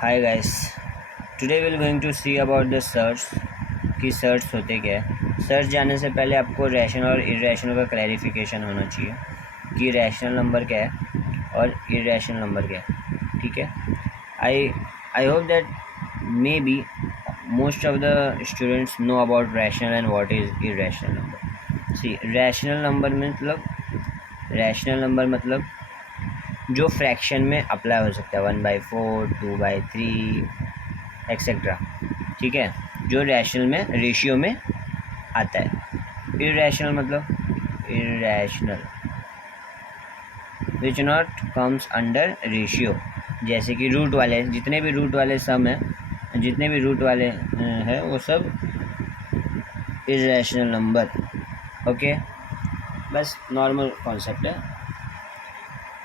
Hi guys, today will going to see about the search कि search होते क्या है। सर्च जाने से पहले आपको रैशनल और इरेशनल का क्लैरिफिकेशन होना चाहिए कि रैशनल नंबर क्या है और इरेशनल नंबर क्या है। ठीक है, I hope that maybe most of the students know about rational and what is irrational number. See rational number मतलब जो फ्रैक्शन में अप्लाई हो सकता है 1/4, 2/3 एक्सेट्रा। ठीक है, जो रैशनल में रेशियो में आता है। इरेशनल मतलब irrational which not comes under ratio, जैसे कि रूट वाले जितने भी रूट वाले सम हैं, जितने भी रूट वाले हैं वो सब इरेशनल नंबर। ओके, बस नॉर्मल कॉन्सेप्ट है।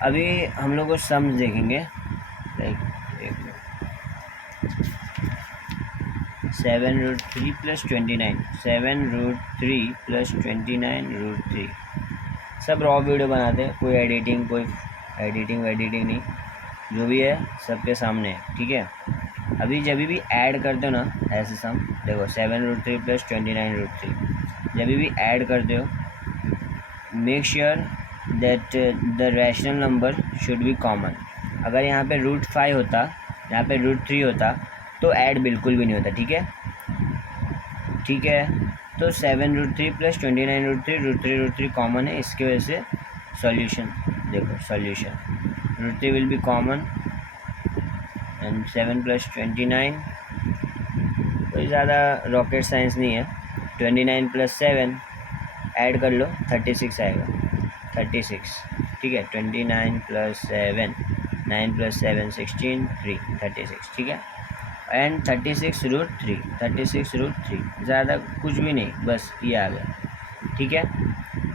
अभी हम लोग को सम्स देखेंगे, लाइक 7√3 + 29, 7√3 + 29√3। सब रॉ वीडियो बनाते हैं, कोई एडिटिंग नहीं, जो भी है सबके सामने है। ठीक है, अभी जब भी ऐड करते हो ना ऐसे सम, देखो 7√3 + 29√3 जब भी ऐड करते हो, make sure that the rational number should be common. अगर यहाँ पे √5 होता, यहाँ पे √3 होता तो ऐड बिल्कुल भी नहीं होता। ठीक है, तो 7√3 + 29√3, √3 कॉमन है, इसकी वजह से सॉल्यूशन देखो, solution √3 will be common and 7 + 29 कोई ज़्यादा रॉकेट साइंस नहीं है। 29 + 7 ऐड कर लो, 36 आएगा, 36। ठीक है, 29 + 7, 9 + 7 16, 3 36। ठीक है, एंड 36√3 ज़्यादा कुछ भी नहीं, बस ये आ गया। ठीक है,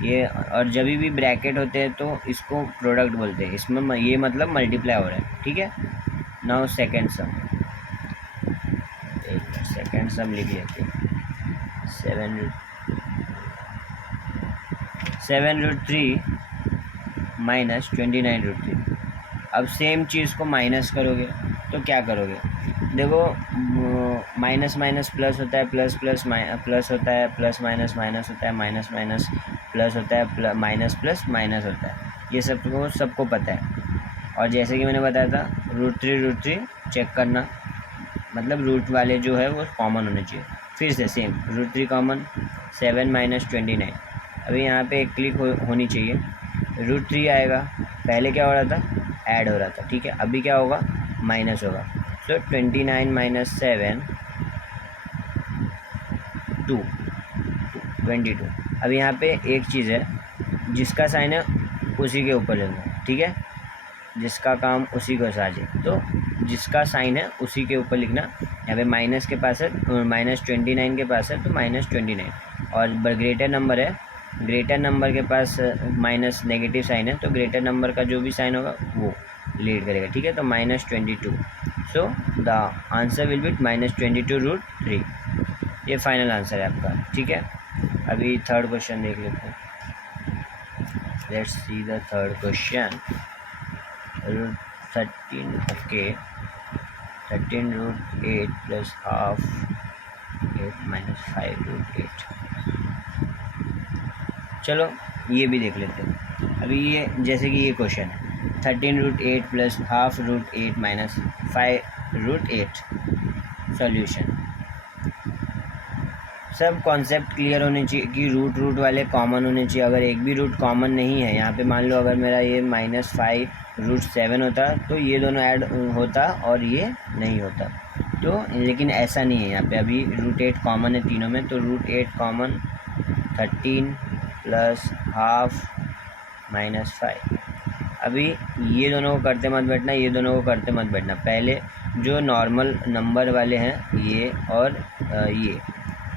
ये और जब भी ब्रैकेट होते हैं तो इसको प्रोडक्ट बोलते हैं, इसमें ये मतलब मल्टीप्लाई हो रहा है। ठीक है, नाउ सेकेंड सम लिख लेते हैं। 7√3 - 29√3। अब सेम चीज़ को माइनस करोगे तो क्या करोगे, देखो माइनस माइनस प्लस होता है, प्लस प्लस प्लस होता है, प्लस माइनस माइनस होता है, माइनस माइनस प्लस होता है, माइनस प्लस माइनस होता है, ये सबको पता है। और जैसे कि मैंने बताया था, √3 चेक करना, मतलब रूट वाले जो है वो कॉमन होने चाहिए। फिर से सेम √3 कॉमन, 7 - 29। अभी यहाँ पे एक क्लिक होनी चाहिए, √3 आएगा, पहले क्या हो रहा था, ऐड हो रहा था। ठीक है, अभी क्या होगा, माइनस होगा। सो 29 - 7 2 22। अब यहाँ पे एक चीज़ है, जिसका साइन है उसी के ऊपर लिखना। ठीक है, जिसका काम उसी को साझे, तो जिसका साइन है उसी के ऊपर लिखना। यहाँ पे माइनस के पास है, -29 के पास है तो -29, और ग्रेटर नंबर है, ग्रेटर नंबर के पास माइनस नेगेटिव साइन है, तो ग्रेटर नंबर का जो भी साइन होगा वो लीड करेगा। ठीक है, तो -22। So the answer will B -22√3। ये फाइनल आंसर है आपका। ठीक है, अभी थर्ड क्वेश्चन देख लेते हैं। Let's see the third question. 13, okay, 13√8 + ½ 8 - 5√8। चलो ये भी देख लेते हैं। अभी ये जैसे कि ये क्वेश्चन है, 13√8 + ½ √8 - 5√8। सॉल्यूशन, सब कॉन्सेप्ट क्लियर होने चाहिए कि रूट वाले कॉमन होने चाहिए। अगर एक भी रूट कॉमन नहीं है, यहाँ पे मान लो अगर मेरा ये -5√7 होता तो ये दोनों ऐड होता और ये नहीं होता, तो लेकिन ऐसा नहीं है। यहाँ पे अभी √8 कॉमन है तीनों में, तो √8 कॉमन, 13 + ½ - 5। अभी ये दोनों को करते मत बैठना, ये दोनों को करते मत बैठना, पहले जो नॉर्मल नंबर वाले हैं ये और ये,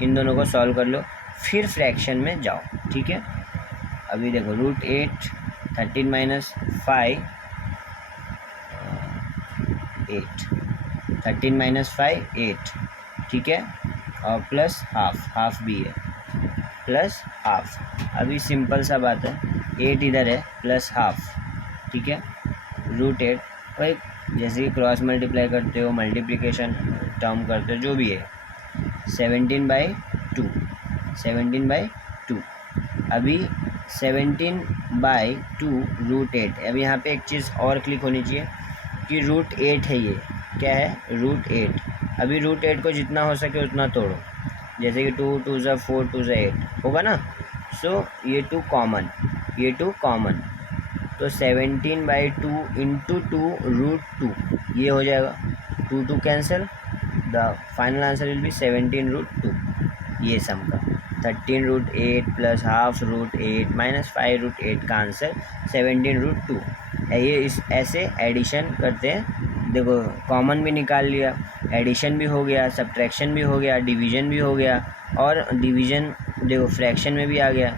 इन दोनों को सॉल्व कर लो, फिर फ्रैक्शन में जाओ। ठीक है, अभी देखो √8, 13 - 5 8, 13 - 5 8। ठीक है, और प्लस हाफ भी है, प्लस हाफ। अभी सिंपल सा बात है, 8 इधर है, प्लस हाफ। ठीक है, √8 और जैसे कि क्रॉस मल्टीप्लाई करते हो, मल्टीप्लिकेशन टर्म करते हो, जो भी है, 17/2, 17/2। अभी 17/2 √8। अब यहाँ पे एक चीज़ और क्लिक होनी चाहिए कि √8 है, ये क्या है, √8। अभी √8 को जितना हो सके उतना तोड़ो, जैसे कि 2 2 ज़ा 4 2 ज़ा 8 होगा ना। सो ये 2 कॉमन, ये 2 कॉमन, तो 17/2 इंटू 2 √2 ये हो जाएगा, 2 2 cancel, the final answer will B 17 √2। ये सम का 13 √8 प्लस हाफ √8 माइनस 5 √8 का आंसर 17 √2 है। ये इस ऐसे एडिशन करते हैं। देखो कॉमन भी निकाल लिया, एडिशन भी हो गया, सब्ट्रैक्शन भी हो गया, डिवीज़न भी हो गया, और डिवीज़न देखो फ्रैक्शन में भी आ गया।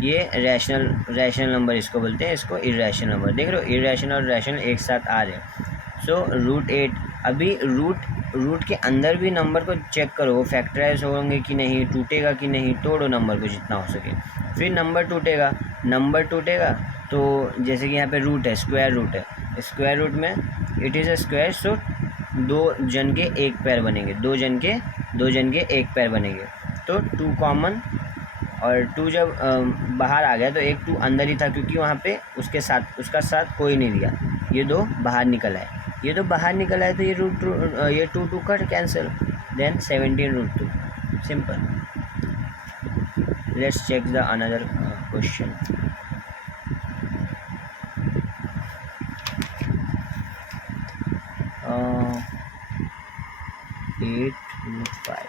ये रैशनल नंबर इसको बोलते हैं, इसको इर्रेशनल नंबर। देख रहे हो, इर्रेशनल और रैशनल एक साथ आ रहे हैं। सो √8, अभी रूट के अंदर भी नंबर को चेक करो, वो फैक्टराइज होंगे कि नहीं, टूटेगा कि नहीं, तोड़ो नंबर को जितना हो सके, फिर नंबर टूटेगा। तो जैसे कि यहाँ पे रूट है, स्क्वायर रूट है, स्क्वायर रूट में इट इज़ अ स्क्वायर, सो 2 जन के एक पैर बनेंगे, 2 जन के एक पैर बनेंगे, तो 2 कॉमन, और 2 जब बाहर आ गया तो एक 2 अंदर ही था, क्योंकि वहाँ पे उसका साथ कोई नहीं दिया, ये 2 बाहर निकल आए, ये तो बाहर निकल आए, तो ये ये 2 2 cut cancel, then 17 √2, simple. Let's check the another question. uh, 8 √5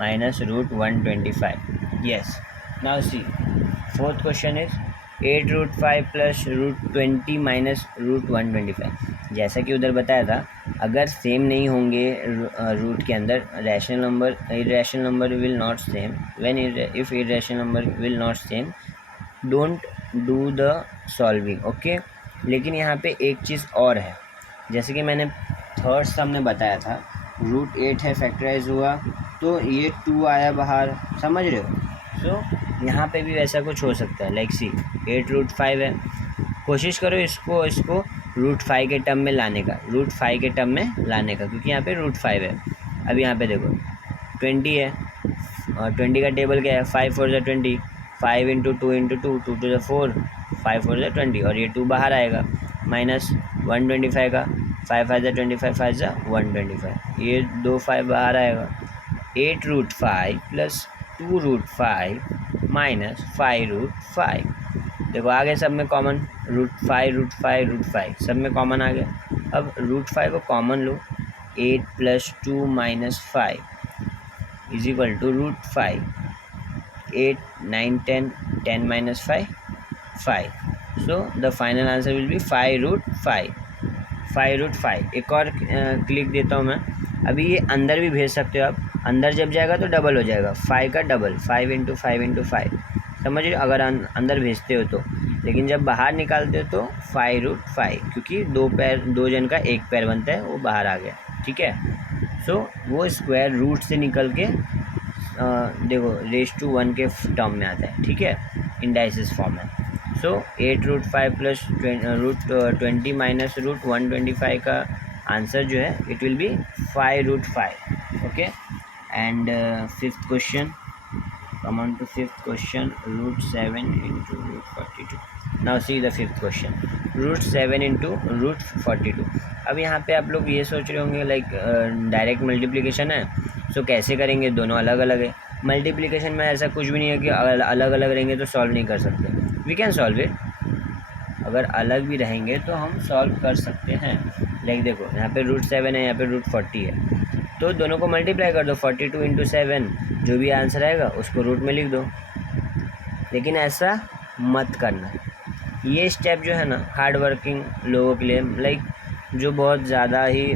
minus √125. Yes. Now see, fourth question is 8 √5 plus √20 minus √125. जैसा कि उधर बताया था, अगर सेम नहीं होंगे रूट के अंदर, rational number irrational number will not same, when if irrational number will not same, don't do the solving, okay. लेकिन यहाँ पे एक चीज़ और है, जैसे कि मैंने थर्ड सम में बताया था, √8 है, फैक्टराइज हुआ तो ये 2 आया बाहर, समझ रहे हो। सो यहाँ पे भी वैसा कुछ हो सकता है, लाइक सी 8 √5 है, कोशिश करो इसको √5 के टर्म में लाने का, √5 के टर्म में लाने का, क्योंकि यहाँ पे √5 है। अब यहाँ पे देखो 20 है, और 20 का टेबल क्या है, 5 4 ज़ा 20, 5 इंटू 2 इंटू 2 2 2 ज़ा 4, 5 4 ज़ा 20, और ये 2 बाहर आएगा, माइनस 125 का, 5 5 ज़ा 25, 5 ज़ा 125, ये 2 5 बाहर आएगा, 8 √5 प्लस 2 √5 माइनस 5 √5। देखो आगे सब में कॉमन, √5 सब में कॉमन आ गया। अब √5 को कॉमन लो, 8 plus 2 minus 5 is equal to √5, 8 9 10 10 minus 5 5, so the final answer will be 5 √5। एक और क्लिक देता हूँ मैं, अभी ये अंदर भी भेज सकते हो आप, अंदर जब जाएगा तो डबल हो जाएगा, 5 का डबल, 5 इंटू 5 इंटू 5, समझ रहे हो, अगर अंदर भेजते हो तो। लेकिन जब बाहर निकालते हो तो 5 √5, क्योंकि 2 जन का एक पैर बनता है, वो बाहर आ गया, ठीक है। सो वो स्क्वायर रूट से निकल के देखो ⁻1 के टर्म में आता है, ठीक है, इंडाइसिस फॉर्म है। सो 8 √5 प्लस √20 माइनस √125 का आंसर जो है it will be 5 √5, okay. And fifth question, come on to fifth question, √7 into √42. now see the fifth question, √7 into √42। अब यहाँ पे आप लोग ये सोच रहे होंगे लाइक डायरेक्ट मल्टीप्लिकेशन है, सो कैसे करेंगे, दोनों अलग अलग है। मल्टीप्लिकेशन में ऐसा कुछ भी नहीं है कि अगर अलग अलग रहेंगे तो सॉल्व नहीं कर सकते, वी कैन सॉल्व इट, अगर अलग भी रहेंगे तो हम सॉल्व कर सकते हैं। लाइक देखो यहाँ पे √7 है, यहाँ पे √40 है, तो दोनों को मल्टीप्लाई कर दो, 42 इंटू 7, जो भी आंसर आएगा उसको रूट में लिख दो। लेकिन ऐसा मत करना, ये स्टेप जो है ना हार्ड वर्किंग लोगों के लिए, लाइक जो बहुत ज़्यादा ही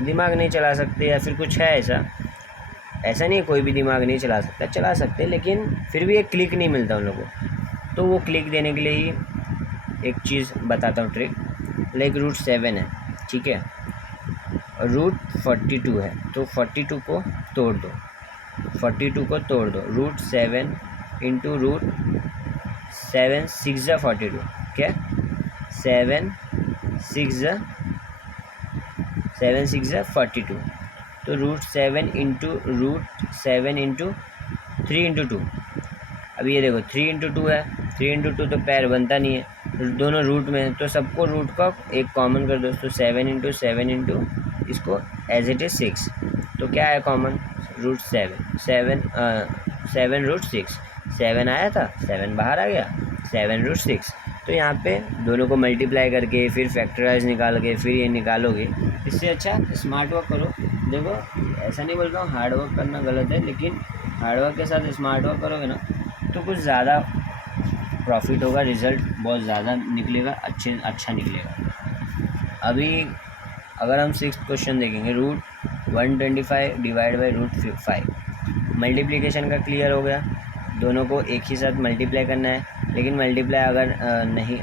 दिमाग नहीं चला सकते, या फिर कुछ है ऐसा नहीं, कोई भी दिमाग नहीं चला सकता, चला सकते, लेकिन फिर भी एक क्लिक नहीं मिलता उन लोगों को। तो वो क्लिक देने के लिए ही एक चीज़ बताता हूँ, ट्रिक। लाइक √7 है, ठीक है, रूट 42 है तो 42 को तोड़ दो, 42 को तोड़ दो। रूट 7 इंटू रूट 7 6 ज़ा 42, क्या 7 6 ज़ा 42, तो रूट 7 इंटू 3 इंटू 2। अब ये देखो 3 इंटू 2 है, 3 इंटू 2 तो पैर बनता नहीं है, दोनों रूट में है, तो सबको रूट का एक कॉमन कर दो। तो 7 इंटू इसको एज इट इज़ 6, तो क्या है कॉमन, रूट 7 रूट 6, 7 आया था, 7 बाहर आ गया, 7 रूट 6। तो यहाँ पे दोनों को मल्टीप्लाई करके फिर फैक्टराइज निकाल के फिर ये निकालोगे, इससे अच्छा स्मार्ट वर्क करो। देखो ऐसा नहीं बोल रहा हूँ हार्ड वर्क करना गलत है, लेकिन हार्ड वर्क के साथ स्मार्ट वर्क करोगे ना तो कुछ ज़्यादा प्रॉफिट होगा, रिज़ल्ट बहुत ज़्यादा निकलेगा, अच्छा निकलेगा। अभी अगर हम 6th क्वेश्चन देखेंगे, root 125 divide by root 5, multiplication का क्लियर हो गया, दोनों को एक ही साथ मल्टीप्लाई करना है, लेकिन मल्टीप्लाई अगर नहीं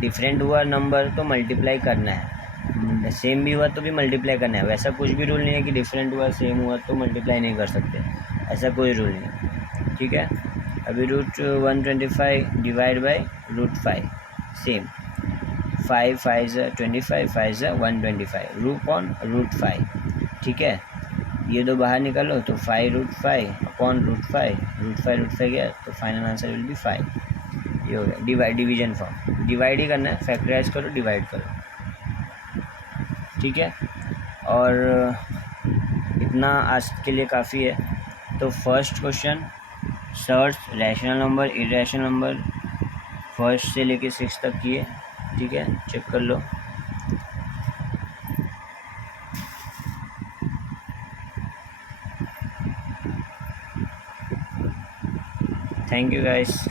डिफरेंट हुआ नंबर तो मल्टीप्लाई करना है, सेम भी हुआ तो भी मल्टीप्लाई करना है। वैसा कुछ भी रूल नहीं है कि डिफरेंट हुआ सेम हुआ तो मल्टीप्लाई नहीं कर सकते, ऐसा कोई रूल नहीं है, ठीक है। अभी root 125 divide by root 5, same 5 5 ज़ा 25, 5 ज़ा 125, रूट 5, ठीक है। ये दो बाहर निकालो तो 5 रूट 5 अपॉन रूट 5 गया तो फाइनल आंसर विल बी 5। ये हो गया डिवीजन फॉर्म, डिवाइड ही करना है, फैक्टराइज करो डिवाइड करो, ठीक है। और इतना आज के लिए काफ़ी है। तो first question search rational number irrational number first से लेके 6 तक किए, ठीक है, चेक कर लो। Thank you guys.